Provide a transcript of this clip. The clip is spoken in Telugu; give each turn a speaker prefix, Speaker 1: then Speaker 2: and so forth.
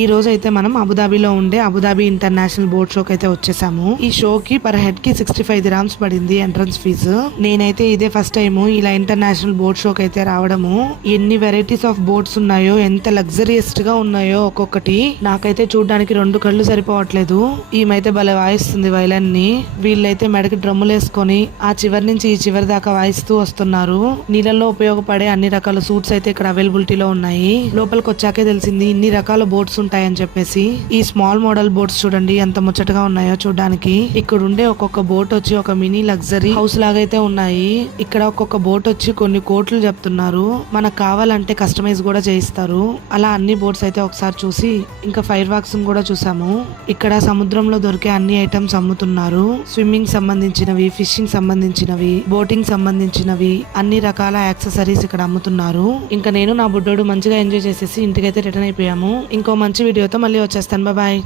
Speaker 1: ఈ రోజు అయితే మనం అబుదాబిలో ఉండే అబుదాబి ఇంటర్నేషనల్ బోట్ షోకి అయితే వచ్చేసాము. ఈ షోకి పర్ హెడ్కి సిక్స్టీ ఫైవ్ దిరామ్స్ పడింది ఎంట్రన్స్ ఫీజు నేనైతే ఇదే ఫస్ట్ టైం ఇలా ఇంటర్నేషనల్ బోట్ షోకి అయితే రావడము. ఎన్ని వెరైటీస్ ఆఫ్ బోట్స్ ఉన్నాయో ఎంత లగ్జరియస్ట్గా ఉన్నాయో ఒక్కొక్కటి నాకైతే చూడడానికి రెండు కళ్ళు సరిపోవట్లేదు. ఈమెతే భలే వాయిస్తుంది వైలన్ని వీళ్ళైతే మెడకి డ్రమ్ములు వేసుకొని ఆ చివరి నుంచి ఈ చివరి దాకా వాయిస్తూ వస్తున్నారు. నీళ్ళల్లో ఉపయోగపడే అన్ని రకాల సూట్స్ అయితే ఇక్కడ అవైలబిలిటీలో ఉన్నాయి. లోపలికి వచ్చాకే తెలిసింది ఇన్ని రకాల బోట్స్ ఉంటాయని చెప్పేసి ఈ స్మాల్ మోడల్ బోట్స్ చూడండి ఎంత ముచ్చటగా ఉన్నాయో చూడడానికి. ఇక్కడ ఉండే ఒక్కొక్క బోట్ వచ్చి ఒక మినీ లగ్జరీ హౌస్ లాగైతే ఉన్నాయి. ఇక్కడ ఒక్కొక్క బోట్ వచ్చి కొన్ని కోట్లు చెప్తున్నారు. మనకు కావాలంటే కస్టమైజ్ కూడా చేయిస్తారు. అలా అన్ని బోట్స్ అయితే ఒకసారి చూసి ఇంకా ఫైర్ వాక్స్ కూడా చూసాము. ఇక్కడ సముద్రంలో దొరికే అన్ని ఐటమ్స్ అమ్ముతున్నారు. స్విమ్మింగ్ సంబంధించినవి ఫిషింగ్ సంబంధించినవి బోటింగ్ సంబంధించినవి అన్ని రకాల యాక్సెసరీస్ ఇక్కడ అమ్ముతున్నారు. ఇంకా నేను నా బుడ్డోడు మంచిగా ఎంజాయ్ చేసేసి ఇంటికైతే రిటర్న్ అయిపోయాము. ఇంకో మంచి వీడియోతో మళ్ళీ వచ్చేస్తాను. బాయ్